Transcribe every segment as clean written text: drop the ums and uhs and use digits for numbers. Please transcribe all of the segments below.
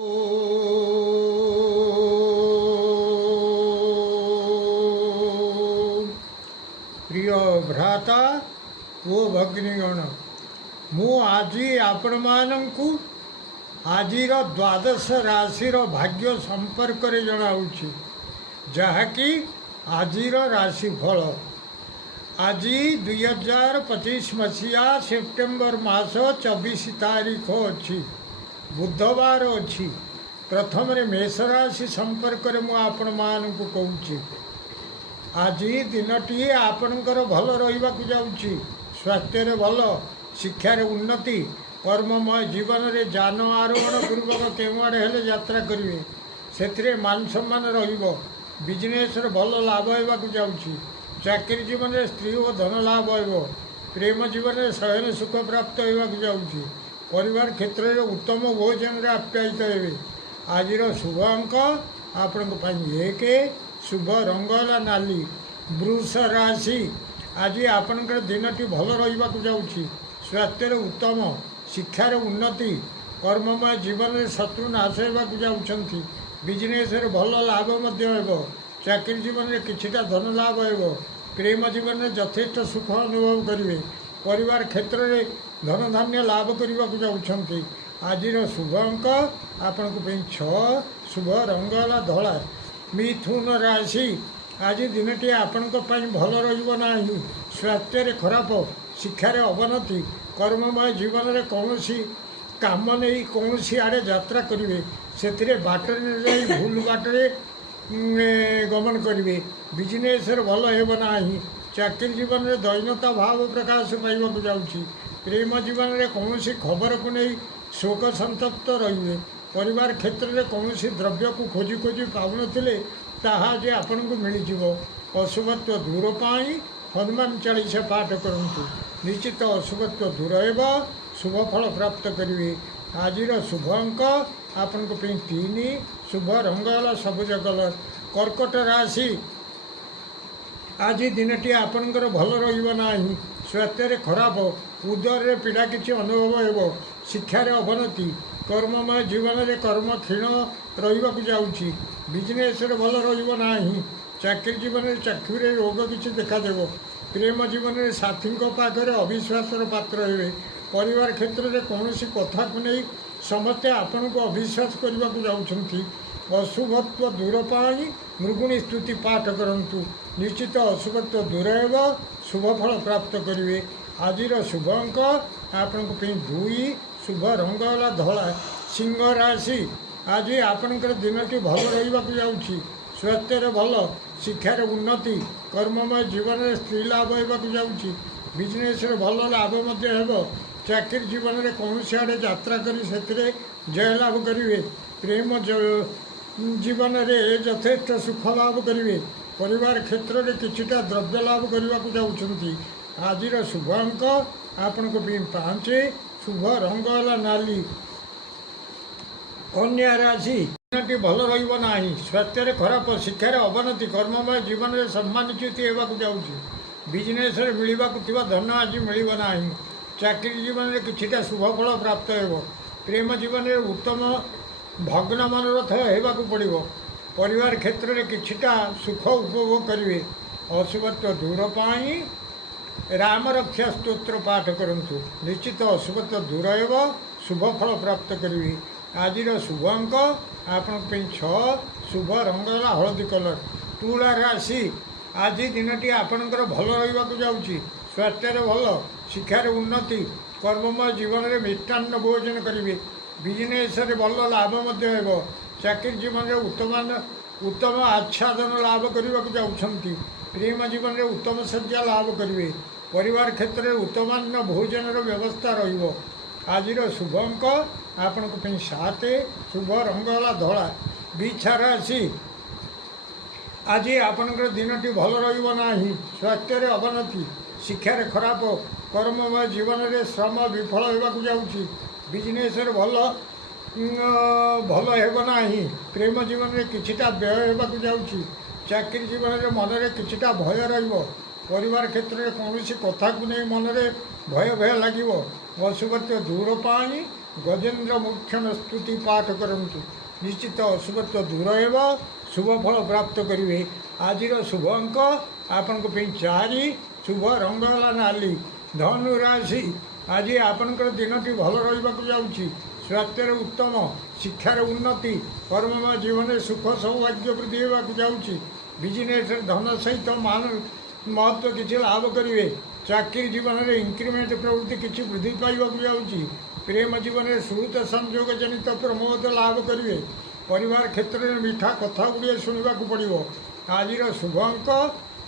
प्रिय भ्राता वो भगिनीगण मु आज आपण मानू आजिर द्वादश राशि भाग्य संपर्क रे जनाऊँगी जहाँकि आजिर राशिफल आज 2025 मसीहा सेप्टेम्बर मास 24 तारीख अच्छी बुधवार अच्छी प्रथम मेष राशि संपर्क रे मु आपण मानू कहूँ आज दिनटी आपणकर भल रहा जाऊँगी स्वास्थ्य भल शिक्षार उन्नति कर्ममय जीवन में जान आरोहण पूर्वक केउआड़े हेले यात्रा करेंगे से मान सम्मान बिजनेस भल लाभ होगा जाऊँगी चाकरी जीवन में स्त्री और धन लाभ हो प्रेम जीवन में शयन सुख प्राप्त होगा जाऊँगी परिवार क्षेत्र में उत्तम भोजन आप्यायित हे आज शुभ अंक आपण एक शुभ रंग नाली वृष राशि आज आपणकर दिनटी भल रहा जाऊँगी स्वास्थ्य उत्तम शिक्षार उन्नति कर्ममय जीवन में शत्रु नाश होगा जाऊँगी बिजनेस भल लाभ हो चाकरी जीवन में किछिटा धन लाभ हो प्रेम जीवन में यथेष्ट सुख अनुभव करेंगे परिवार क्षेत्र में धन धान्य लाभ करने जाऊँगी आज शुभ अंक आपण 6 शुभ रंग धला मिथुन राशि आज दिनटी आपण भल रहा स्वास्थ्य खराब शिक्षार अवनति कर्ममय जीवन में कौन काम नहीं कौन आड़े यात्रा करेंगे से बाटर भूल बाटर गमन करेंगे बिजनेस भल होना चाकरी जीवन में दैन्यता भाव प्रकाश पाइबा जाऊँगी प्रेम जीवन में कौन खबर को नहीं शोक संतप्त रे परिवार क्षेत्र में कौन द्रव्य को खोजी खोजी पाने ताज आपण को मिल अशुभत्व दूर पाई हनुमान चालीसा पाठ करूँ निश्चित अशुभत्व दूर हो शुभ फल प्राप्त करेंगे आज शुभ अंक आपण 3 शुभ रंग सबुज कलर कर्कट राशि आज दिनटी आपणकर भल रहा स्वास्थ्य खराब उदर पीड़ा किसी अनुभव हो शिक्षार अवनति कर्ममय जीवन में कर्म क्षीण रहा जाऊँगी बिजनेस भल रहा चाकरी जीवन में चाकरी रोग किसी देखादेव प्रेम जीवन में साथी पाखे अविश्वास पात्र हे परिवार क्षेत्र में कौन कथा को नहीं समस्ते आपण को अविश्वास करने को जाऊँगी अशुभत्व दूर पाई मृगुणी स्तुति पाठ करूँ निश्चित अशुभत्व दूर हो शुभ फल प्राप्त करेंगे आज शुभ अंक आपण 2 शुभ रंग धला सिंह राशि आज आपणकर दिनटी भल रहा जाऊँगी स्वास्थ्य भल शिक्षार उन्नति कर्ममय जीवन में स्त्री लाभ होगा जाऊँगी बिजनेस भल लाभ हो चाकरी जीवन में कौन आड़े यात्रा कर जय लाभ करेंगे प्रेम जीवन में यथेष्ट सुख लाभ करेंगे परिवार क्षेत्र में किछिटा द्रव्य लाभ करने जाऊँगी आज शुभ अंक आपण 5 शुभ रंग नाली कन्या राशि दिनटी भल रहा स्वास्थ्य खराब शिक्षार अवनति कर्ममय जीवन में सम्मानच्युति होगा जाऊँगी बिजनेस मिलवा धन आज मिलना चाकरी जीवन में किछिटा शुभ फल प्राप्त हो प्रेम जीवन में उत्तम भग्न मनोरथ होगा पड़ो परिवार क्षेत्र में किछिटा सुख उपभोग करेंगे अशुभत्व दूर पाई राम रक्षा स्तोत्र पाठ करूँ निश्चित अशुभत्व दूर हो शुभ फल प्राप्त करेंगे आज शुभ अंक आपण 6 शुभ रंग हलदी कलर तुला राशि आज दिनटी आपणकर भल रहा जाऊँगी स्वास्थ्य भल शिक्षार उन्नति कर्ममय जीवन में मिष्टान्न भोजन करेंगे बिजनेस भल लाभ हो चाकरी जीवन में उत्तम आच्छादन लाभ करने जाऊँगी प्रेम जीवन में उत्तम सज्जा लाभ करेंगे परिवार क्षेत्र में उत्तमान्न भोजन व्यवस्था आज शुभ अंक आपण 7 शुभ रंग धला बिछा राशि आज आपणकर दिनटी भल रहा स्वास्थ्य अवनति शिक्षार खराब कर्ममय जीवन में श्रम विफल होगा जाऊँगी बिजनेस भल होना प्रेम जीवन में किछिटा व्यय होगा जाऊँगी चाकरी जीवन में मन में किछिटा भय परिवार क्षेत्र में कौन कथा को नहीं मन में भय भय लगे अशुभत्व दूर पाई ଗଜେନ୍ଦ୍ର ମୁଖ୍ୟନ ସ୍ତୁତି ପାଠ କରନ୍ତୁ। ନିଶ୍ଚିତ ଅଶୁଭତ୍ୱ ଦୂର ହେବ, ଶୁଭ ଫଳ ପ୍ରାପ୍ତ କରିବେ। ଆଜିର ଶୁଭ ଅଙ୍କ ଆପଣଙ୍କ ପାଇଁ 4, ଶୁଭ ରଙ୍ଗ ହେଲା ନାଲି। ଧନୁ ରାଶି, ଆଜି ଆପଣଙ୍କର ଦିନଟି ଭଲ ରହିବାକୁ ଯାଉଛି। ସ୍ୱାସ୍ଥ୍ୟରେ ଉତ୍ତମ, ଶିକ୍ଷାର ଉନ୍ନତି, କର୍ମମୟ ଜୀବନରେ ସୁଖ ସୌଭାଗ୍ୟ ବୃଦ୍ଧି ହେବାକୁ ଯାଉଛି। ବିଜନେସ୍ରେ ଧନ ସହିତ ମହତ୍ତ୍ୱ କିଛି ଲାଭ କରିବେ। ଚାକିରି ଜୀବନରେ ଇନକ୍ରିମେଣ୍ଟ ପ୍ରବୃତ୍ତି କିଛି ବୃଦ୍ଧି ପାଇବାକୁ ଯାଉଛି। ପ୍ରେମ ଜୀବନରେ ସୁହୃତ ସଂଯୋଗ ଜନିତ ପ୍ରମୋଦ ଲାଭ କରିବେ। ପରିବାର କ୍ଷେତ୍ରରେ ମିଠା କଥା ଗୁଡ଼ିଏ ଶୁଣିବାକୁ ପଡ଼ିବ। ଆଜିର ଶୁଭ ଅଙ୍କ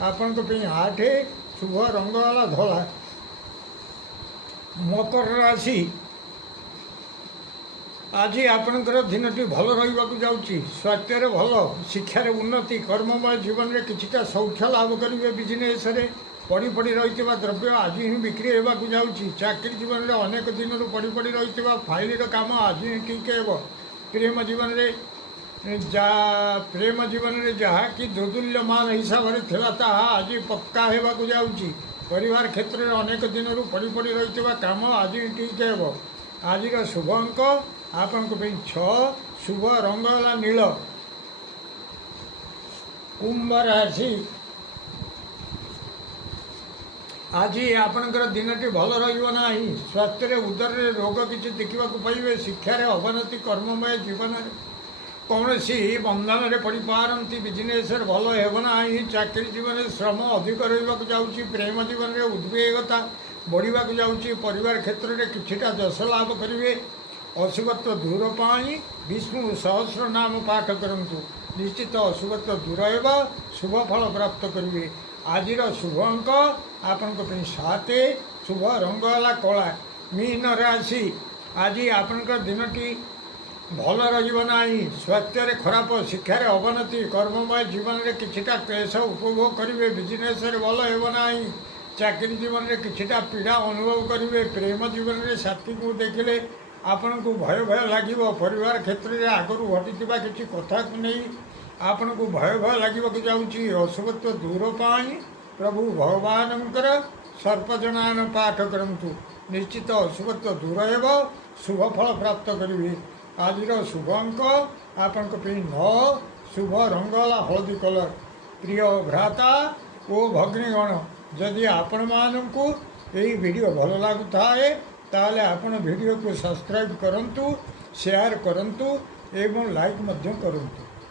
ଆପଣଙ୍କ ପାଇଁ 8, ଶୁଭ ରଙ୍ଗ ହେଲା ଧଳା। ମକର ରାଶି, ଆଜି ଆପଣଙ୍କର ଦିନଟି ଭଲ ରହିବାକୁ ଯାଉଛି। ସ୍ୱାସ୍ଥ୍ୟରେ ଭଲ, ଶିକ୍ଷାରେ ଉନ୍ନତି, କର୍ମମୟ ଜୀବନରେ କିଛିଟା ସୌଖ୍ୟ ଲାଭ କରିବେ। ବିଜନେସ୍ରେ ପଡ଼ି ରହିଥିବା ଦ୍ରବ୍ୟ ଆଜି ହିଁ ବିକ୍ରି ହେବାକୁ ଯାଉଛି। ଚାକିରି ଜୀବନରେ ଅନେକ ଦିନରୁ ପଡ଼ି ରହିଥିବା ଫାଇଲର କାମ ଆଜି ହିଁ ଠିକ୍ ହେବ। ପ୍ରେମ ଜୀବନରେ ଯାହାକି ଦୋଦୁଲ୍ୟମାନ ହିସାବରେ ଥିଲା ତାହା ଆଜି ପକ୍କା ହେବାକୁ ଯାଉଛି। ପରିବାର କ୍ଷେତ୍ରରେ ଅନେକ ଦିନରୁ ପଡ଼ି ରହିଥିବା କାମ ଆଜି ହିଁ ଠିକ୍ ହେବ। ଆଜିର ଶୁଭ ଅଙ୍କ ଆପଣଙ୍କ ପାଇଁ 6, ଶୁଭ ରଙ୍ଗ ହେଲା ନୀଳ। କୁମ୍ଭ ରାଶି, ଆଜି ଆପଣଙ୍କର ଦିନଟି ଭଲ ରହିବ ନାହିଁ। ସ୍ୱାସ୍ଥ୍ୟରେ ଉଦରରେ ରୋଗ କିଛି ଦେଖିବାକୁ ପାଇବେ। ଶିକ୍ଷାରେ ଅବନତି, କର୍ମମୟ ଜୀବନରେ କୌଣସି ବନ୍ଧନରେ ପଡ଼ିପାରନ୍ତି। ବିଜନେସ୍ରେ ଭଲ ହେବ ନାହିଁ। ଚାକିରି ଜୀବନରେ ଶ୍ରମ ଅଧିକ ରହିବାକୁ ଯାଉଛି। ପ୍ରେମ ଜୀବନରେ ଉଦ୍ବେଗତା ବଢ଼ିବାକୁ ଯାଉଛି। ପରିବାର କ୍ଷେତ୍ରରେ କିଛିଟା ଯଶ ଲାଭ କରିବେ। ଅଶୁଭତ୍ୱ ଦୂର ପାଇଁ ବିଷ୍ଣୁ ସହସ୍ର ନାମ ପାଠ କରନ୍ତୁ। ନିଶ୍ଚିତ ଅଶୁଭତ୍ୱ ଦୂର ହେବ, ଶୁଭ ଫଳ ପ୍ରାପ୍ତ କରିବେ। ଆଜିର ଶୁଭ ଅଙ୍କ ଆପଣଙ୍କ ପାଇଁ 7, ଶୁଭ ରଙ୍ଗ ହେଲା କଳା। ମୀନ ରାଶି, ଆଜି ଆପଣଙ୍କର ଦିନଟି ଭଲ ରହିବ ନାହିଁ। ସ୍ୱାସ୍ଥ୍ୟରେ ଖରାପ, ଶିକ୍ଷାରେ ଅବନତି, କର୍ମମୟ ଜୀବନରେ କିଛିଟା କ୍ଲେଶ ଉପଭୋଗ କରିବେ। ବିଜନେସ୍ରେ ଭଲ ହେବ ନାହିଁ। ଚାକିରି ଜୀବନରେ କିଛିଟା ପୀଡ଼ା ଅନୁଭବ କରିବେ। ପ୍ରେମ ଜୀବନରେ ସାଥୀକୁ ଦେଖିଲେ ଆପଣଙ୍କୁ ଭୟ ଲାଗିବ। ପରିବାର କ୍ଷେତ୍ରରେ ଆଗରୁ ଘଟିଥିବା କିଛି କଥାକୁ ନେଇ ଆପଣଙ୍କୁ ଭୟ ଲାଗିବାକୁ ଯାଉଛି। ଅଶୁଭତ୍ୱ ଦୂର ପାଇଁ ପ୍ରଭୁ ଭଗବାନଙ୍କର ସର୍ପଜନାୟନ ପାଠ କରନ୍ତୁ। ନିଶ୍ଚିତ ଅଶୁଭତ୍ୱ ଦୂର ହେବ, ଶୁଭ ଫଳ ପ୍ରାପ୍ତ କରିବେ। ଆଜିର ଶୁଭ ଅଙ୍କ ଆପଣଙ୍କ ପାଇଁ 9, ଶୁଭ ରଙ୍ଗ ହେଲା ହଳଦୀ କଲର। ପ୍ରିୟ ଭ୍ରାତା ଓ ଭଗ୍ନୀଗଣ, ଯଦି ଆପଣମାନଙ୍କୁ ଏହି ଭିଡ଼ିଓ ଭଲ ଲାଗୁଥାଏ ତାହେଲେ ଆପଣ ଭିଡ଼ିଓକୁ ସବସ୍କ୍ରାଇବ୍ କରନ୍ତୁ, ସେୟାର କରନ୍ତୁ ଏବଂ ଲାଇକ୍ ମଧ୍ୟ କରନ୍ତୁ।